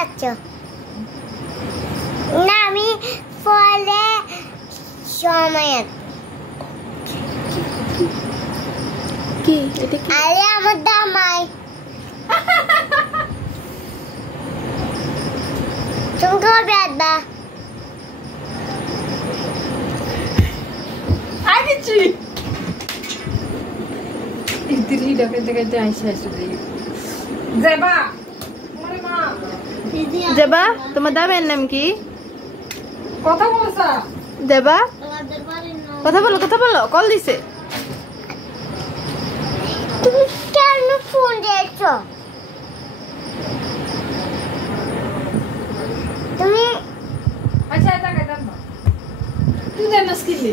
যাচ্ছ না আমি ফলে সময় কি এটা কি আরে আমার দামাই তুমি কবে আসবা আইছি ইদিলি ডাকে দেখে আইসা জেবা ওরে মা জেবা তোমার দামের নাম কি কথা বলছা জেবা কথা বলো কল দিছে তুমি কেন ফোন দিয়েছো তুমি আচ্ছা এটা কাটাম না তুই জানাস কি লে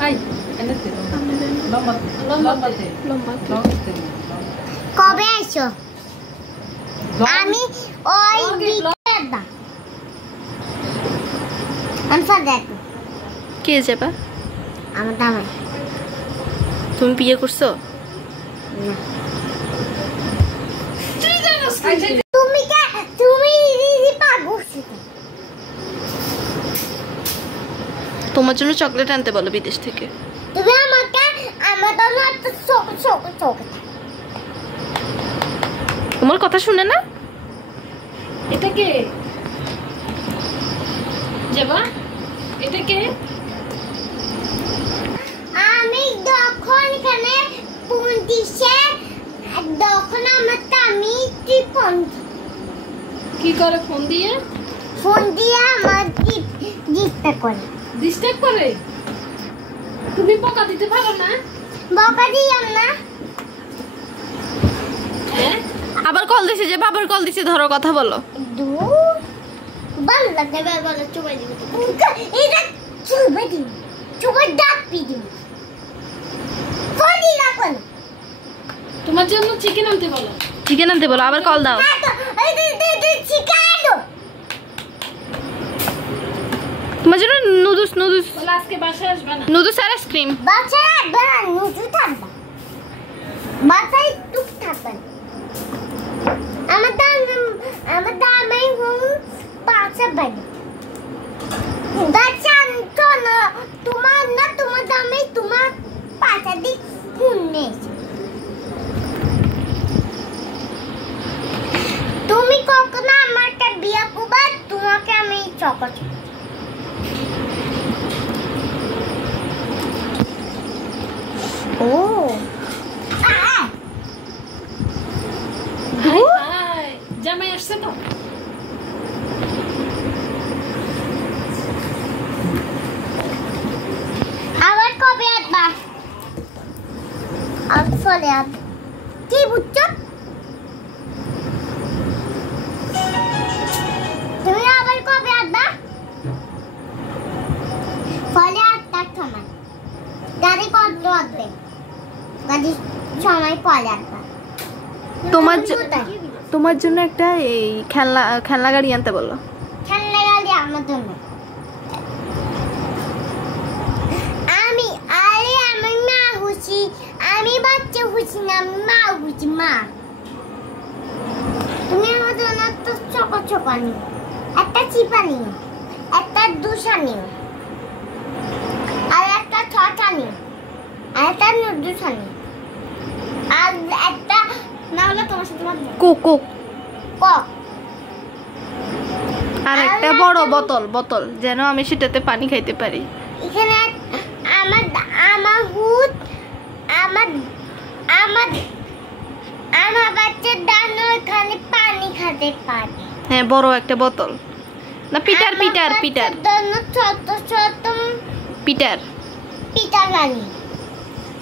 আই এনেতে লম্বা কবে আসছো আমি ওই বিকেলটা আনসার দেখো কে জেবা আমার দামাই তুমি বিয়ে করছো তুমি ইজি পাগল তোমার জন্য চকলেট আনতে বলো বিদেশ থেকে তুমি আমাকে আমার জন্য একটা চোখ তোমার কথা শুনে না এটা কে জেবা এটা কে আমি যখন এখানে ফোন দিছে তখন আমার আমি ফোন কি করে ফোন দিয়ে আমার জিততে করে ডিস্টার্ব করে তুমি বকা দিতে পারো না বকা দিলাম না হ্যাঁ আবার কল দিছে যে বাবার কল দিছে ধরো কথা বলো ভালো লাগে বলো চুবাই দিবি এটা চুবাই দিবি চুবাই ডাক দিবি ফোন দিলা কোন তোমার জন্য চিকেন আনতে বলো চিকেন আনতে বলো আবার কল দাও চিকেন তোমার জন্য নুডলস বলে আজকে বাসায় আসবে না নুডলস আর আইসক্রিম বাচ্চারা বেড়া নুজু থাকবা বাচ্চাই টুক থাকবা আমার দামাই হুম পাঁচা বাড়ি বাচ্চা তো না তোমার দামাই তোমার পাঁচা দিক শুনে তুমি কখনো আমাকে বিয়ে করবা তোমাকে আমি চকচ ও হাই জামাই আসছে তো আবার কবে আসবা আর চলে আস কি বুঝছো তুমি আবার কবে আসবা ফলে আটটার সময় গাড়ি কত আসবে গাড়ি সময় পরে আসবা তোমার জন্য একটা এই খেলনা গাড়ি আনতে বলো খেলনা গাড়ি আমার জন্য আমি মা খুশি আমি বাচ্চা খুশি না মা খুশি মা তুমি আমার জন্য তো চকচক নিও একটা চিপা নিও একটা দুশা নিও আর একটা ছটা নিও আর একটা নুডলসা নিও আর একটা না হলে তোমার সাথে কোক কক আর একটা বড় বোতল যেন আমি সেটাতে পানি খাইতে পারি এখানে আমার হুত আমার বাচ্চার দানো এখানে পানি খেতে পারে হ্যাঁ বড় একটা বোতল না পিটার দানো ছোট পিটার পানি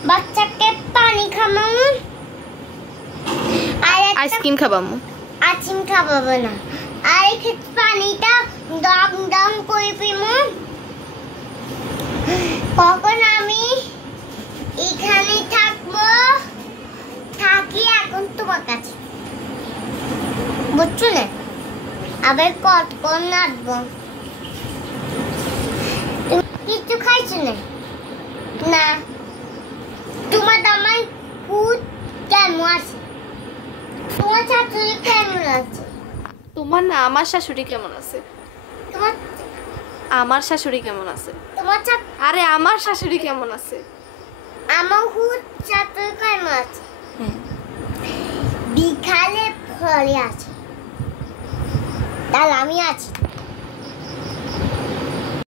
বাচ্চাকে পানি খাওয়াবো আর আইসক্রিম খাবামু আইসক্রিম খাওয়াবো না আর এই পানিটা দম করে পিমু কখন আমি এখানে থাকবো থাকি এখন তোমার কাছে বুঝছো না আবার কতক্ষণ নাচবো কিছু খাইছো না তোমার দামাই ফুড কেমন আছে তোমার ছাত্রী কেমন আছে তোমার না আমার শাশুড়ি কেমন আছে? তোমার আমার শাশুড়ি কেমন আছে? তোমার আরে আমার শাশুড়ি কেমন আছে? আমার হুট চাতুর কেমন আছে? হুম। বিকালে ফলে আছে, তাহলে আমি আছি।